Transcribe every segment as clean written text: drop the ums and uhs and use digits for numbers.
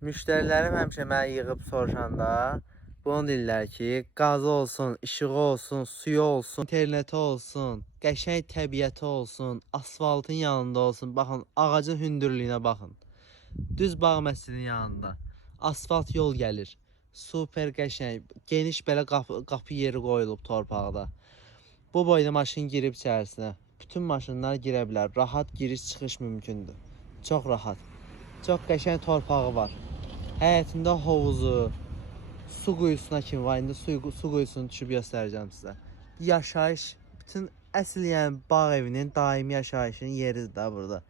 Müştərilərim həmişə mənə yığıb soruşanda bunu deyirlər ki, qazı olsun, işığı olsun, suyu olsun, interneti olsun, qəşəng təbiəti olsun, asfaltın yanında olsun. Baxın, ağacın hündürlüyünə baxın. Düz bağ məscidinin yanında asfalt yol gəlir. Super qəşəng, geniş belə qapı yeri qoyulub torpaqda. Bu boyda maşın girib içərisinə. Bütün maşınlar girə bilər. Rahat giriş-çıxış mümkündür. Çox rahat. Çox qəşəng torpağı var. Həyətində hovuzu, su quyusuna kimi var. İndi su quyusunu düşüb göstərəcəm sizə. Yaşayış, bütün əsl yəni bağ evinin daimi yaşayışın yeridir də burada.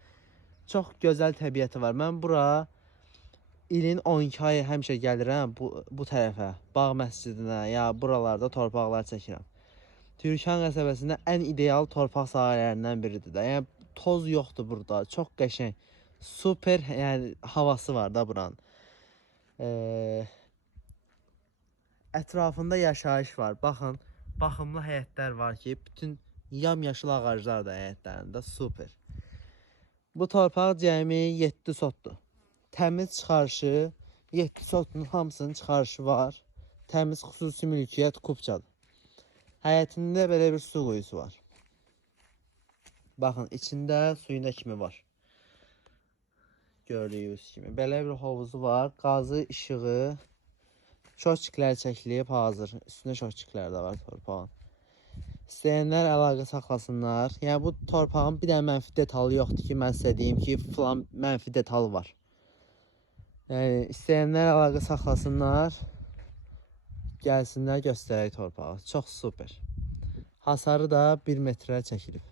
Çox gözəl təbiəti var. Mən bura ilin 12 ayı həmişə gəlirəm bu tərəfə, bağ məscidinə, ya buralarda torpaqlar çəkirəm. Türkan qəsəbəsində ən ideal torpaq sahələrindən biridir də. Yəni toz yoxdur burada. Çox qəşəng. Super, yəni havası var da buranın. Ətrafında yaşayış var. Baxın, baxımlı həyətlər var ki, bütün yamyaşıl ağaclar da həyətlərində. Super. Bu torpaq cəmi 7 sotdur. Təmiz çıxarışı, 7 sotun hamısının çıxarışı var. Təmiz xüsusi mülkiyyət Kupçadır. Həyətində belə bir su quyusu var. Baxın, içində suyun da kimi var. Gördüyünüz kimi. Belə bir hovuzu var. Qazı, işığı, şoçiklər çəkilib hazır. Üstündə şoçiklər də var torpağın. İstəyənlər əlaqə saxlasınlar. Yəni bu torpağın bir dənə mənfi detalı yoxdur ki, mən sizə deyim ki, falan mənfi detalı var. Yəni istəyənlər əlaqə saxlasınlar. Gəlsinlər, göstərək torpağı. Çox super. Hasarı da 1 metrə çəkilib.